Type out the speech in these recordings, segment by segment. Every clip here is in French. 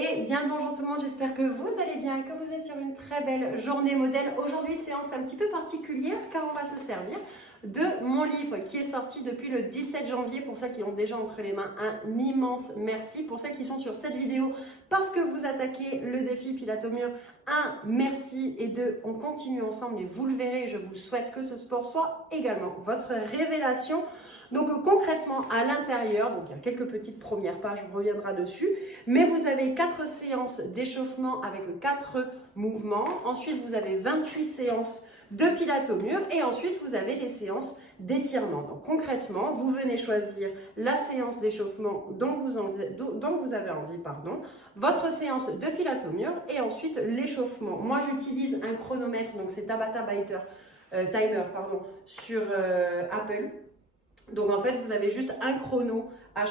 Et bien le bonjour tout le monde, j'espère que vous allez bien et que vous êtes sur une très belle journée modèle. Aujourd'hui, séance un petit peu particulière car on va se servir de mon livre qui est sorti depuis le 17 janvier. Pour celles qui ont déjà entre les mains, un immense merci. Pour celles qui sont sur cette vidéo parce que vous attaquez le défi Pilates au mur, un merci et deux, on continue ensemble et vous le verrez, je vous souhaite que ce sport soit également votre révélation. Donc concrètement à l'intérieur, donc il y a quelques petites premières pages, on reviendra dessus, mais vous avez 4 séances d'échauffement avec 4 mouvements. Ensuite vous avez 28 séances de pilates au mur et ensuite vous avez les séances d'étirement. Donc concrètement, vous venez choisir la séance d'échauffement dont vous avez envie, votre séance de pilates au mur et ensuite l'échauffement. Moi j'utilise un chronomètre, donc c'est Tabata Timer sur Apple. Donc en fait, vous avez juste un chrono à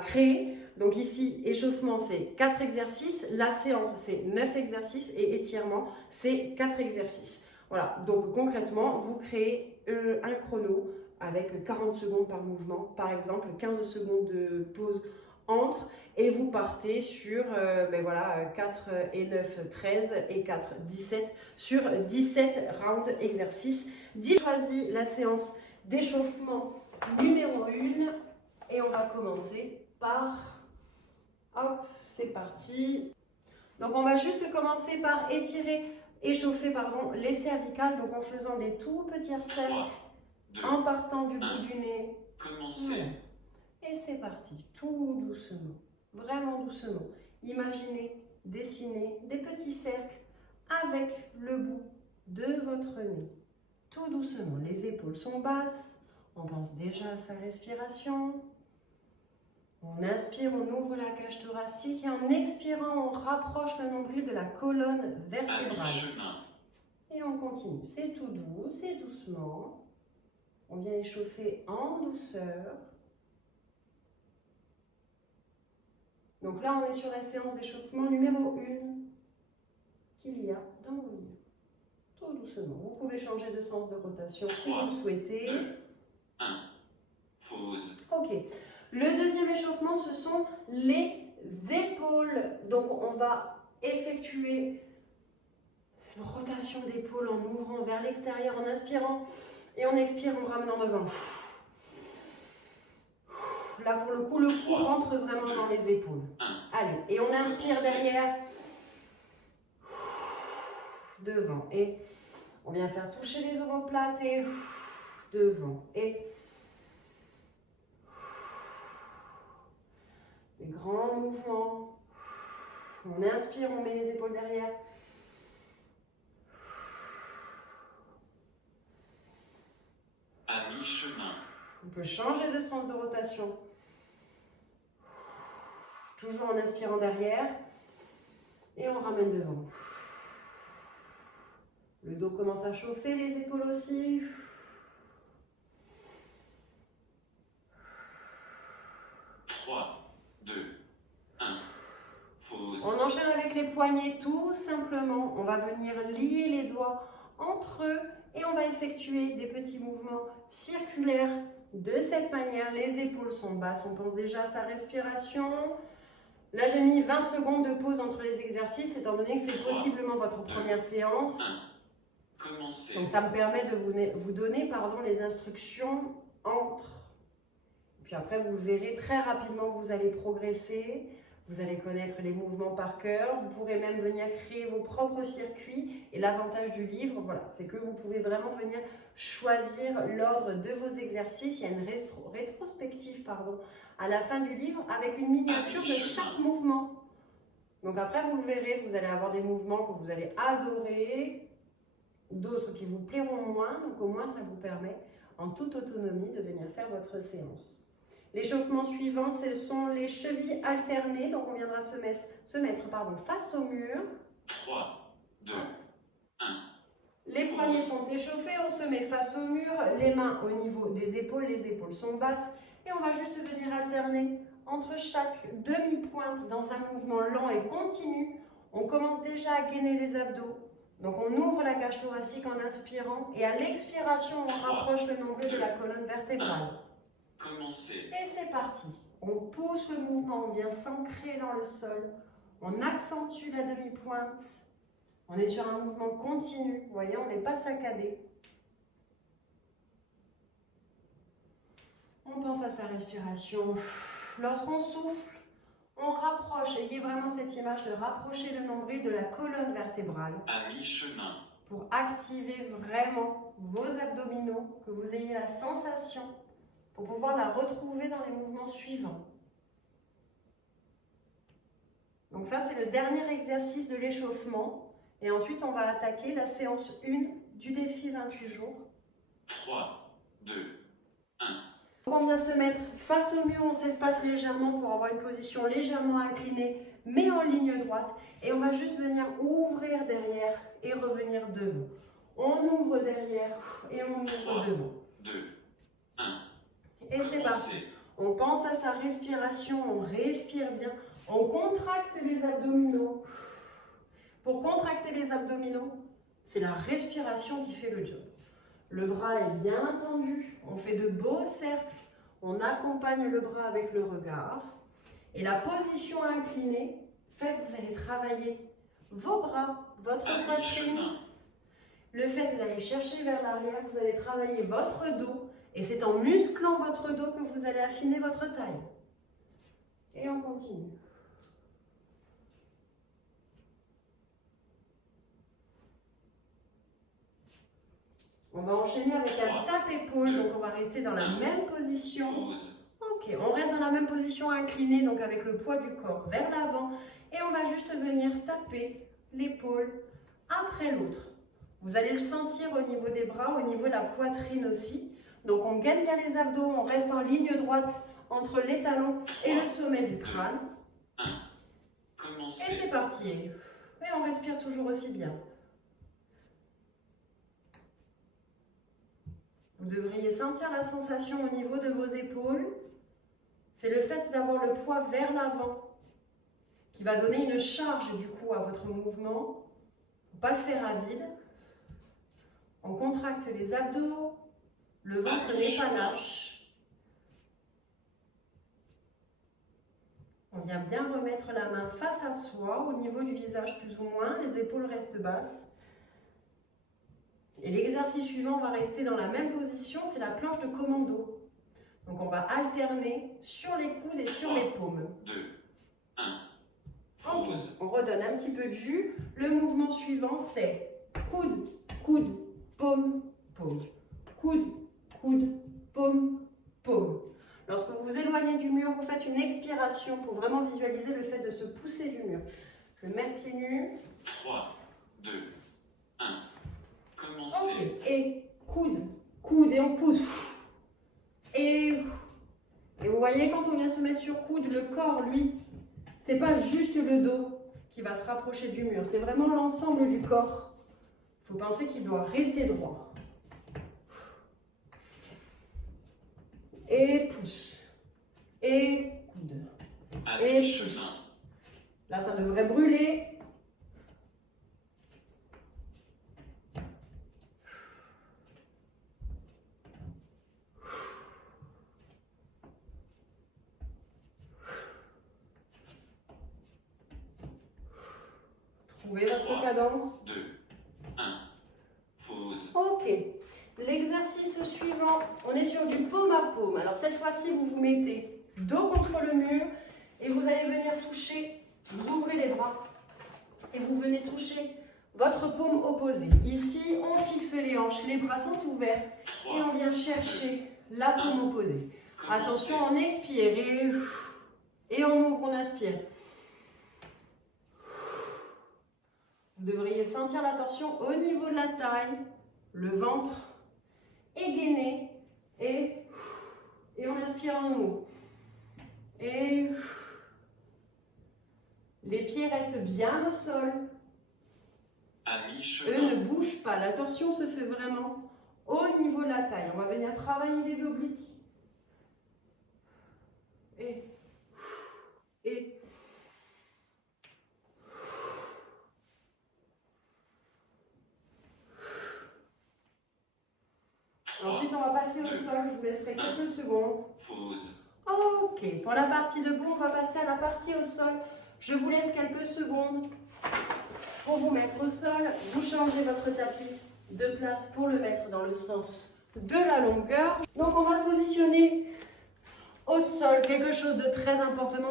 créer. Donc ici, échauffement, c'est 4 exercices. La séance, c'est 9 exercices. Et étirement, c'est 4 exercices. Voilà, donc concrètement, vous créez un chrono avec 40 secondes par mouvement. Par exemple, 15 secondes de pause entre. Et vous partez sur 4 et 9, 13 et 4, 17 sur 17 rounds exercices. Choisis la séance d'échauffement numéro 1 et on va commencer par, hop, c'est parti. Donc on va juste commencer par échauffer les cervicales, donc en faisant des tout petits cercles, en partant du bout du nez. Commencez. Et c'est parti, tout doucement, vraiment doucement. Imaginez dessiner des petits cercles avec le bout de votre nez. Tout doucement, les épaules sont basses. On pense déjà à sa respiration. On inspire, on ouvre la cage thoracique et en expirant, on rapproche le nombril de la colonne vertébrale. Et on continue. C'est tout doux, c'est doucement. On vient échauffer en douceur. Donc là, on est sur la séance d'échauffement numéro 1 qu'il y a dans vos livres. Tout doucement. Vous pouvez changer de sens de rotation si vous le souhaitez. 1. Pause. Ok. Le deuxième échauffement, ce sont les épaules. Donc, on va effectuer une rotation d'épaule en ouvrant vers l'extérieur, en inspirant. Et on expire en ramenant devant. Là, pour le coup, le cou rentre vraiment dans les épaules. Allez, et on inspire derrière. Devant. Et on vient faire toucher les omoplates et devant. Et des grands mouvements. On inspire, on met les épaules derrière. À mi-chemin. On peut changer de sens de rotation. Toujours en inspirant derrière. Et on ramène devant. Le dos commence à chauffer, les épaules aussi. On enchaîne avec les poignets tout simplement. On va venir lier les doigts entre eux et on va effectuer des petits mouvements circulaires de cette manière. Les épaules sont basses, on pense déjà à sa respiration. Là, j'ai mis 20 secondes de pause entre les exercices étant donné que c'est possiblement votre première séance. Donc ça me permet de vous donner les instructions entre. Puis après, vous le verrez très rapidement, vous allez progresser. Vous allez connaître les mouvements par cœur, vous pourrez même venir créer vos propres circuits. Et l'avantage du livre, c'est que vous pouvez vraiment venir choisir l'ordre de vos exercices. Il y a une rétrospective à la fin du livre avec une miniature de chaque mouvement. Donc après, vous le verrez, vous allez avoir des mouvements que vous allez adorer, d'autres qui vous plairont moins. Donc au moins, ça vous permet en toute autonomie de venir faire votre séance. L'échauffement suivant, ce sont les chevilles alternées. Donc, on viendra se mettre face au mur. 3, 2, 1. Les poignets sont échauffés. On se met face au mur. Les mains au niveau des épaules. Les épaules sont basses. Et on va juste venir alterner entre chaque demi-pointe dans un mouvement lent et continu. On commence déjà à gainer les abdos. Donc, on ouvre la cage thoracique en inspirant. Et à l'expiration, on rapproche le nombril de la colonne vertébrale. Commencez. Et c'est parti. On pousse le mouvement, on vient s'ancrer dans le sol. On accentue la demi-pointe. On est sur un mouvement continu. Vous voyez, on n'est pas saccadé. On pense à sa respiration. Lorsqu'on souffle, on rapproche. Ayez vraiment cette image de rapprocher le nombril de la colonne vertébrale. À mi-chemin. Pour activer vraiment vos abdominaux, que vous ayez la sensation, pour pouvoir la retrouver dans les mouvements suivants. Donc ça, c'est le dernier exercice de l'échauffement. Et ensuite, on va attaquer la séance 1 du défi 28 jours. 3, 2, 1. On vient se mettre face au mur, on s'espace légèrement pour avoir une position légèrement inclinée, mais en ligne droite. Et on va juste venir ouvrir derrière et revenir devant. On ouvre derrière et on ouvre 3, devant. 2, 1. Et c'est parti. On pense à sa respiration, on respire bien. On contracte les abdominaux. Pour contracter les abdominaux, c'est la respiration qui fait le job. Le bras est bien tendu, on fait de beaux cercles, on accompagne le bras avec le regard. Et la position inclinée fait que vous allez travailler vos bras, votre poitrine. Le fait d'aller chercher vers l'arrière, vous allez travailler votre dos. Et c'est en musclant votre dos que vous allez affiner votre taille. Et on continue. On va enchaîner avec la tape-épaule, donc on va rester dans la même position. Ok, on reste dans la même position inclinée, donc avec le poids du corps vers l'avant. Et on va juste venir taper l'épaule après l'autre. Vous allez le sentir au niveau des bras, au niveau de la poitrine aussi. Donc on gagne bien les abdos, on reste en ligne droite entre les talons et le sommet du crâne. Et c'est parti. Et on respire toujours aussi bien. Vous devriez sentir la sensation au niveau de vos épaules. C'est le fait d'avoir le poids vers l'avant qui va donner une charge du coup à votre mouvement. Il ne faut pas le faire à vide. On contracte les abdos, le ventre n'est pas lâche. On vient bien remettre la main face à soi, au niveau du visage plus ou moins, les épaules restent basses. Et l'exercice suivant va rester dans la même position, c'est la planche de commando. Donc on va alterner sur les coudes et sur les paumes. 2, 1. Okay. On redonne un petit peu de jus. Le mouvement suivant, c'est coude, coude, paume, paume. Coude, coude, paume, paume. Lorsque vous vous éloignez du mur, vous faites une expiration pour vraiment visualiser le fait de se pousser du mur. Je vais mettre pieds nus. 3, 2, 1. Commencez. Okay. Et coude, coude, et on pousse. Et vous voyez, quand on vient se mettre sur coude, le corps, lui, c'est pas juste le dos qui va se rapprocher du mur, c'est vraiment l'ensemble du corps. Il faut penser qu'il doit rester droit. Et pousse. Et coude. Et pousse. Là, ça devrait brûler. Trouvez votre cadence. 2, 1. Pause. Ok. L'exercice suivant, on est sur du paume à paume. Alors cette fois-ci, vous vous mettez dos contre le mur et vous allez venir toucher, vous ouvrez les bras et vous venez toucher votre paume opposée. Ici, on fixe les hanches, les bras sont ouverts et on vient chercher la paume opposée. Attention, on expire et on ouvre, on inspire. Vous devriez sentir la tension au niveau de la taille, le ventre égainé et on inspire en haut. Et les pieds restent bien au sol. Eux ne bougent pas. La torsion se fait vraiment au niveau de la taille. On va venir travailler les obliques. Et ensuite, on va passer au sol. Je vous laisserai quelques secondes. Pause. Ok. Pour la partie debout, on va passer à la partie au sol. Je vous laisse quelques secondes pour vous mettre au sol. Vous changez votre tapis de place pour le mettre dans le sens de la longueur. Donc on va se positionner au sol. Quelque chose de très important,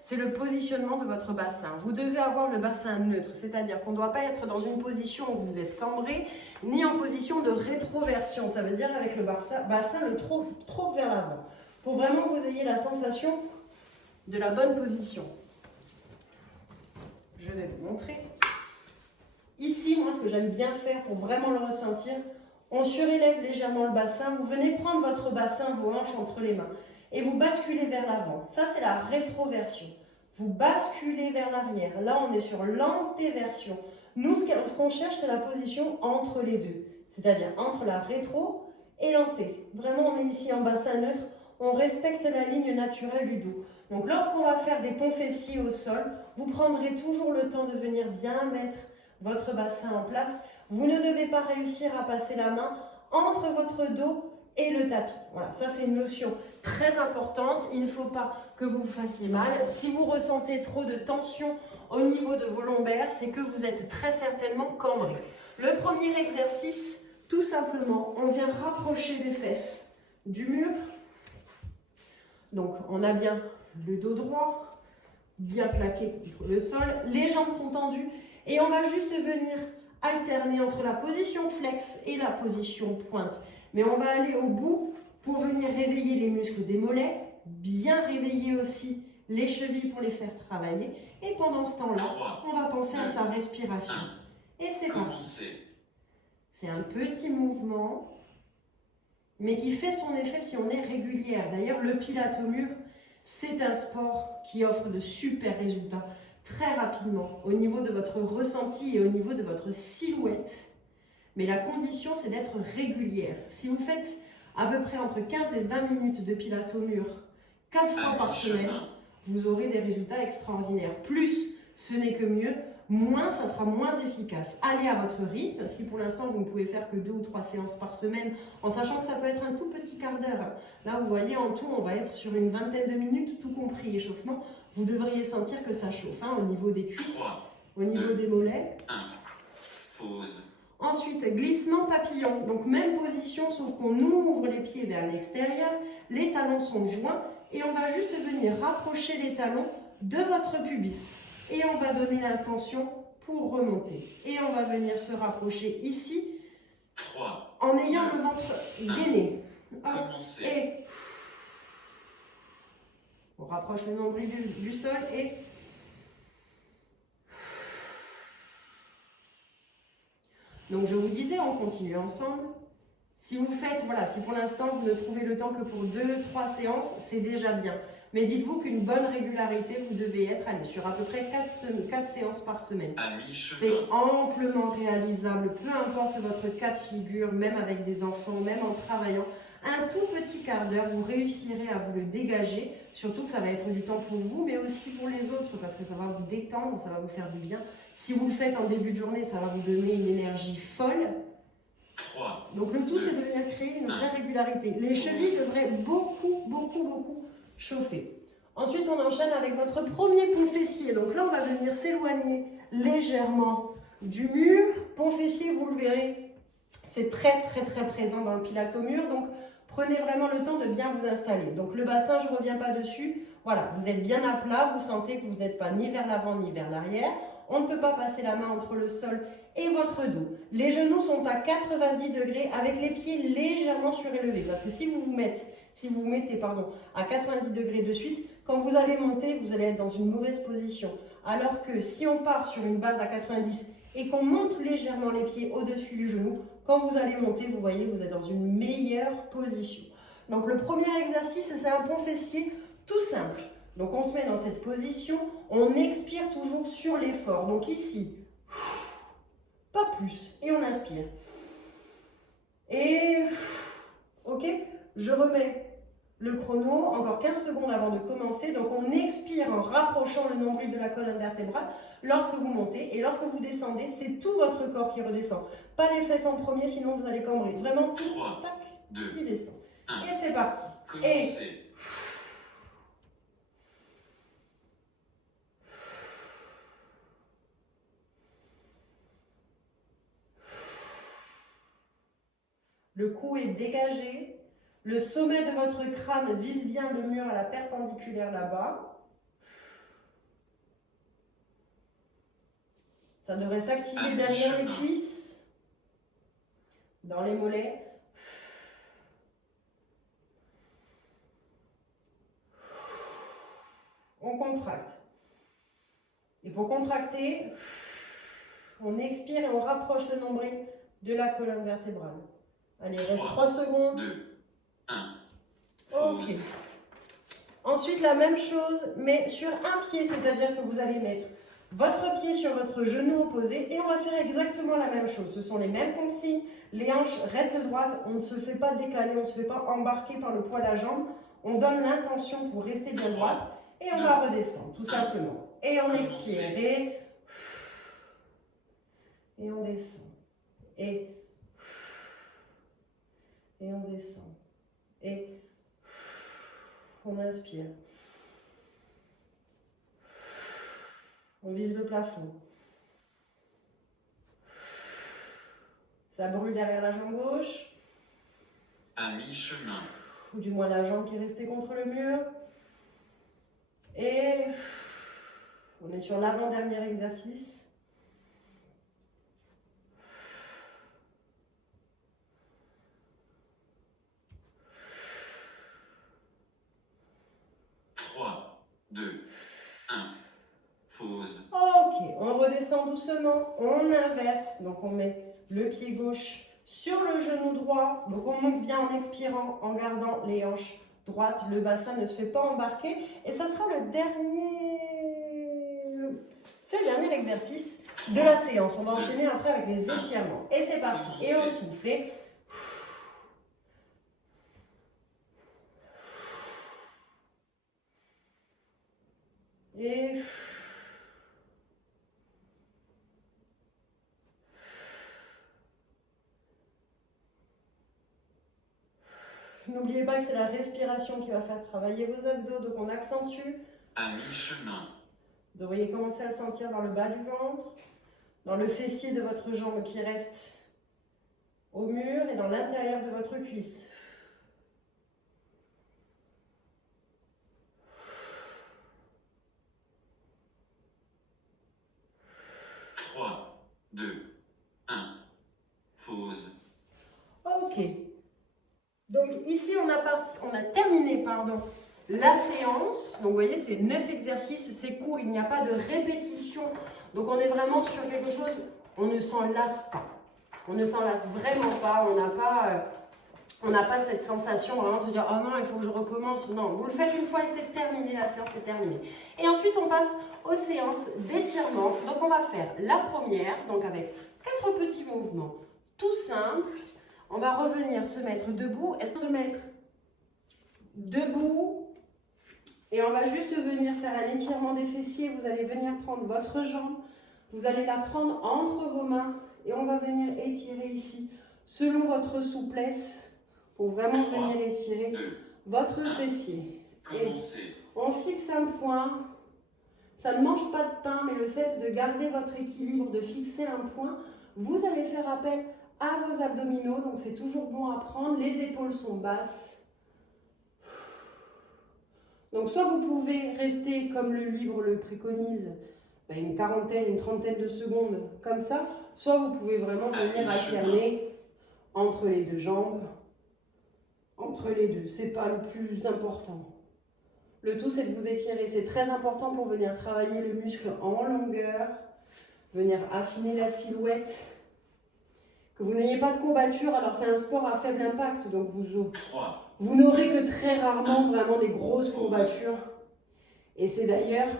c'est le positionnement de votre bassin. Vous devez avoir le bassin neutre, c'est-à-dire qu'on ne doit pas être dans une position où vous êtes cambré, ni en position de rétroversion. Ça veut dire avec le bassin le trop vers l'avant. Pour vraiment que vous ayez la sensation de la bonne position. Je vais vous montrer. Ici, moi, ce que j'aime bien faire pour vraiment le ressentir, on surélève légèrement le bassin. Vous venez prendre votre bassin, vos hanches entre les mains et vous basculez vers l'avant. Ça, c'est la rétroversion. Vous basculez vers l'arrière. Là, on est sur l'antéversion. Nous, ce qu'on cherche, c'est la position entre les deux, c'est-à-dire entre la rétro et l'anté. Vraiment, on est ici en bassin neutre. On respecte la ligne naturelle du dos. Donc, lorsqu'on va faire des ponts fessiers au sol, vous prendrez toujours le temps de venir bien mettre votre bassin en place. Vous ne devez pas réussir à passer la main entre votre dos et le tapis. Voilà, ça c'est une notion très importante. Il ne faut pas que vous vous fassiez mal. Si vous ressentez trop de tension au niveau de vos lombaires, c'est que vous êtes très certainement cambré. Le premier exercice, tout simplement, on vient rapprocher les fesses du mur. Donc on a bien le dos droit, bien plaqué contre le sol. Les jambes sont tendues et on va juste venir alterner entre la position flex et la position pointe. Mais on va aller au bout pour venir réveiller les muscles des mollets, bien réveiller aussi les chevilles pour les faire travailler. Et pendant ce temps-là, on va penser à sa respiration. Et c'est parti. C'est un petit mouvement, mais qui fait son effet si on est régulière. D'ailleurs, le pilates au mur, c'est un sport qui offre de super résultats très rapidement au niveau de votre ressenti et au niveau de votre silhouette. Mais la condition, c'est d'être régulière. Si vous faites à peu près entre 15 et 20 minutes de pilates au mur 4 fois par semaine, vous aurez des résultats extraordinaires. Plus, ce n'est que mieux. Moins, ça sera moins efficace. Allez à votre rythme. Si pour l'instant, vous ne pouvez faire que 2 ou 3 séances par semaine, en sachant que ça peut être un tout petit quart d'heure. Là, vous voyez, en tout, on va être sur une vingtaine de minutes, tout compris échauffement. Vous devriez sentir que ça chauffe au niveau des cuisses, au niveau des mollets. Pause. Ensuite, glissement papillon. Donc, même position, sauf qu'on ouvre les pieds vers l'extérieur. Les talons sont joints et on va juste venir rapprocher les talons de votre pubis. Et on va donner l'intention pour remonter. Et on va venir se rapprocher ici en ayant le ventre gainé. Et on rapproche le nombril du sol et donc je vous disais, on continue ensemble. Si vous faites, voilà, si pour l'instant vous ne trouvez le temps que pour 2-3 séances, c'est déjà bien. Mais dites-vous qu'une bonne régularité, vous devez être sur à peu près 4 séances par semaine. C'est amplement réalisable, peu importe votre cas de figure, même avec des enfants, même en travaillant. Un tout petit quart d'heure, vous réussirez à vous le dégager, surtout que ça va être du temps pour vous, mais aussi pour les autres, parce que ça va vous détendre, ça va vous faire du bien. Si vous le faites en début de journée, ça va vous donner une énergie folle. Donc le tout, c'est de venir créer une vraie régularité. Les chevilles devraient beaucoup chauffer. Ensuite, on enchaîne avec votre premier pont fessier. Donc là, on va venir s'éloigner légèrement du mur. Pont fessier, vous le verrez, c'est très présent dans le pilates au mur. Donc, prenez vraiment le temps de bien vous installer. Donc, le bassin, je ne reviens pas dessus. Voilà, vous êtes bien à plat. Vous sentez que vous n'êtes pas ni vers l'avant ni vers l'arrière. On ne peut pas passer la main entre le sol et votre dos. Les genoux sont à 90 degrés avec les pieds légèrement surélevés. Parce que si vous vous mettez à 90 degrés de suite, quand vous allez monter, vous allez être dans une mauvaise position. Alors que si on part sur une base à 90 et qu'on monte légèrement les pieds au-dessus du genou, quand vous allez monter, vous voyez, vous êtes dans une meilleure position. Donc le premier exercice, c'est un pont fessier tout simple. Donc on se met dans cette position, on expire toujours sur l'effort. Donc ici, pas plus, et on inspire. Et ok, je remets le chrono, encore 15 secondes avant de commencer. Donc on expire en rapprochant le nombril de la colonne vertébrale lorsque vous montez, et lorsque vous descendez, c'est tout votre corps qui redescend. Pas les fesses en premier, sinon vous allez cambrer. Vraiment tout qui descend. Et c'est parti. Et Le cou est dégagé. Le sommet de votre crâne vise bien le mur à la perpendiculaire là-bas. Ça devrait s'activer derrière les cuisses, dans les mollets. On contracte. Et pour contracter, on expire et on rapproche le nombril de la colonne vertébrale. Allez, il reste 3 secondes. 2, 1. Ok. Ensuite, la même chose, mais sur un pied, c'est-à-dire que vous allez mettre votre pied sur votre genou opposé et on va faire exactement la même chose. Ce sont les mêmes consignes. Les hanches restent droites, on ne se fait pas décaler, on ne se fait pas embarquer par le poids de la jambe. On donne l'intention pour rester bien droite et on va redescendre, tout simplement. Et on expire et on descend. Et on descend. Et on inspire. On vise le plafond. Ça brûle derrière la jambe gauche. À mi-chemin. Ou du moins la jambe qui est restée contre le mur. Et on est sur l'avant-dernier exercice. Pause. Ok, on redescend doucement, on inverse. Donc on met le pied gauche sur le genou droit. Donc on monte bien en expirant, en gardant les hanches droites. Le bassin ne se fait pas embarquer. Et ça sera le dernier... C'est le dernier exercice de la séance. On va enchaîner après avec les étirements. Et c'est parti. Et on souffle. Et... N'oubliez pas que c'est la respiration qui va faire travailler vos abdos, donc on accentue. À mi-chemin. Vous devriez commencer à sentir dans le bas du ventre, dans le fessier de votre jambe qui reste au mur et dans l'intérieur de votre cuisse. Trois, 2, 1. Pause. Ok. Donc ici, on a terminé la séance. Donc vous voyez, c'est 9 exercices, c'est court, il n'y a pas de répétition. Donc on est vraiment sur quelque chose, on ne s'en lasse pas. On ne s'en lasse vraiment pas, on n'a pas cette sensation vraiment de se dire « Oh non, il faut que je recommence ». Non, vous le faites une fois et c'est terminé, la séance est terminée. Et ensuite, on passe aux séances d'étirement. Donc on va faire la première, donc avec 4 petits mouvements tout simples. On va revenir se mettre debout. Est-ce qu'on se mettre debout? Et on va juste venir faire un étirement des fessiers. Vous allez venir prendre votre jambe. Vous allez la prendre entre vos mains. Et on va venir étirer ici, selon votre souplesse, pour vraiment venir étirer votre fessier. Et on fixe un point. Ça ne mange pas de pain, mais le fait de garder votre équilibre, de fixer un point, vous allez faire appel à vos abdominaux, donc c'est toujours bon à prendre. Les épaules sont basses. Donc soit vous pouvez rester comme le livre le préconise, une quarantaine, une trentaine de secondes comme ça, soit vous pouvez vraiment venir alterner entre les deux jambes, entre les deux. C'est pas le plus important. Le tout, c'est de vous étirer. C'est très important pour venir travailler le muscle en longueur, venir affiner la silhouette. Que vous n'ayez pas de courbature, alors c'est un sport à faible impact, donc vous n'aurez que très rarement vraiment des grosses courbatures. Et c'est d'ailleurs,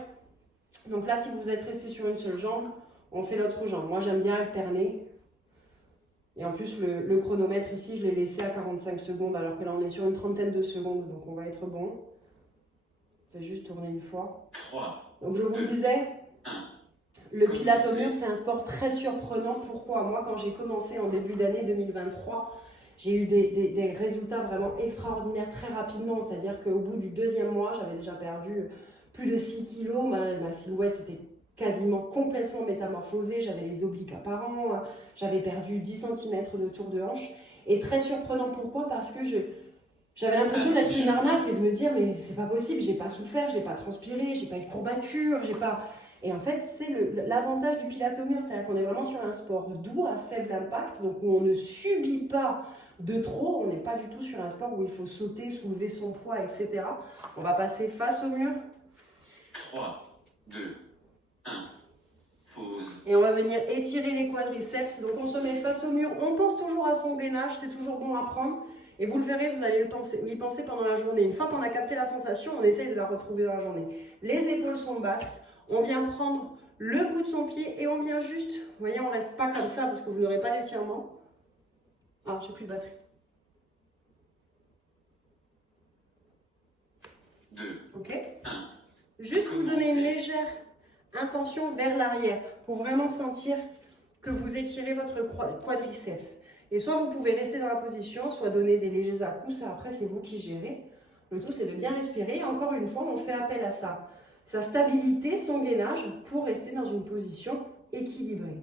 donc là si vous êtes resté sur une seule jambe, on fait l'autre jambe. Moi j'aime bien alterner. Et en plus le chronomètre ici, je l'ai laissé à 45 secondes, alors que là on est sur une trentaine de secondes, donc on va être bon. On fait juste tourner une fois. Donc je vous disais... Le pilates au mur, c'est un sport très surprenant. Pourquoi? Moi, quand j'ai commencé en début d'année 2023, j'ai eu des résultats vraiment extraordinaires très rapidement. C'est-à-dire qu'au bout du 2e mois, j'avais déjà perdu plus de 6 kilos. Ma silhouette s'était quasiment complètement métamorphosée. J'avais les obliques apparents. J'avais perdu 10 cm de tour de hanche. Et très surprenant, pourquoi? Parce que j'avais l'impression d'être une arnaque et de me dire mais c'est pas possible, j'ai pas souffert, j'ai pas transpiré, j'ai pas eu de courbature, j'ai pas... Et en fait, c'est l'avantage du pilates au mur, c'est-à-dire qu'on est vraiment sur un sport doux à faible impact, donc où on ne subit pas de trop, on n'est pas du tout sur un sport où il faut sauter, soulever son poids, etc. On va passer face au mur. 3, 2, 1. Pause. Et on va venir étirer les quadriceps. Donc on se met face au mur, on pense toujours à son gainage, c'est toujours bon à prendre. Et vous le verrez, vous allez y penser pendant la journée. Une fois qu'on a capté la sensation, on essaye de la retrouver dans la journée. Les épaules sont basses, on vient prendre le bout de son pied et on vient juste, vous voyez, on ne reste pas comme ça parce que vous n'aurez pas d'étirement. Ah, j'ai plus de batterie. 2, Ok. 1. Juste vous donner une légère intention vers l'arrière pour vraiment sentir que vous étirez votre quadriceps. Et soit vous pouvez rester dans la position, soit donner des légers à-coups, ça après c'est vous qui gérez. Le tout c'est de bien respirer. Et encore une fois, on fait appel à sa stabilité, son gainage pour rester dans une position équilibrée.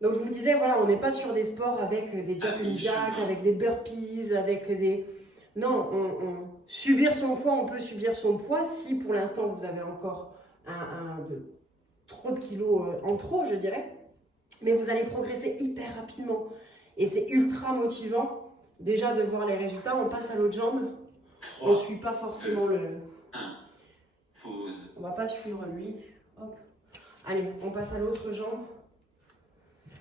Donc je vous disais, voilà, on n'est pas sur des sports avec des jumping jacks, avec des burpees, avec des... Non, subir son poids, on peut subir son poids si pour l'instant vous avez encore trop de kilos en trop, je dirais. Mais vous allez progresser hyper rapidement. Et c'est ultra motivant déjà de voir les résultats. On passe à l'autre jambe. 3, On ne suit pas forcément 2, 1. Pause. On ne va pas suivre lui. Hop. Allez, on passe à l'autre jambe.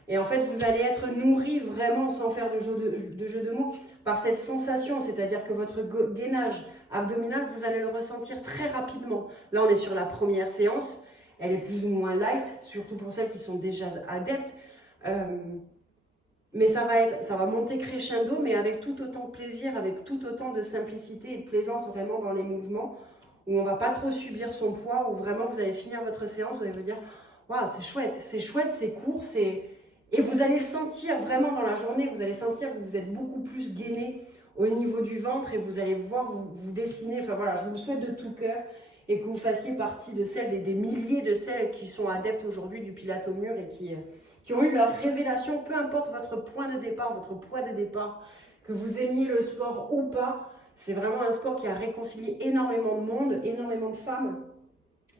Et en fait, vous allez être nourri vraiment, sans faire de jeu de mots, par cette sensation. C'est-à-dire que votre gainage abdominal, vous allez le ressentir très rapidement. Là, on est sur la première séance. Elle est plus ou moins light, surtout pour celles qui sont déjà adeptes. Mais ça va monter crescendo, mais avec tout autant de plaisir, avec tout autant de simplicité et de plaisance vraiment dans les mouvements, où on ne va pas trop subir son poids, où vraiment vous allez finir votre séance, vous allez vous dire « Waouh, c'est chouette, c'est court, c'est... » Et vous allez le sentir vraiment dans la journée, vous allez sentir que vous êtes beaucoup plus gainé au niveau du ventre et vous allez voir vous dessiner. Enfin voilà, je vous le souhaite de tout cœur et que vous fassiez partie de celles, des milliers de celles qui sont adeptes aujourd'hui du pilates au mur et qui ont eu leur révélation, peu importe votre point de départ, votre poids de départ, que vous aimiez le sport ou pas. C'est vraiment un sport qui a réconcilié énormément de monde, énormément de femmes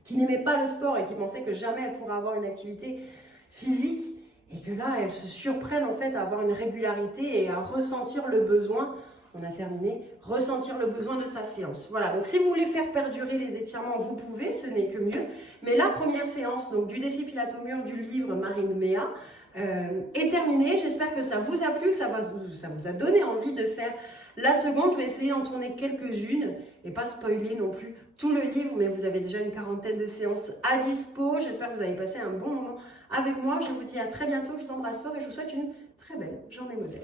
qui n'aimaient pas le sport et qui pensaient que jamais elles pourraient avoir une activité physique. Et que là, elles se surprennent en fait à avoir une régularité et à ressentir le besoin, on a terminé, ressentir le besoin de sa séance. Voilà, donc si vous voulez faire perdurer les étirements, vous pouvez, ce n'est que mieux. Mais la première séance donc, du défi Pilates au mur du livre Marine Méa est terminée. J'espère que ça vous a plu, que ça vous a donné envie de faire la seconde. Je vais essayer d'en tourner quelques-unes et pas spoiler non plus tout le livre, mais vous avez déjà une quarantaine de séances à dispo. J'espère que vous avez passé un bon moment avec moi. Je vous dis à très bientôt, je vous embrasse fort et je vous souhaite une très belle journée modèle.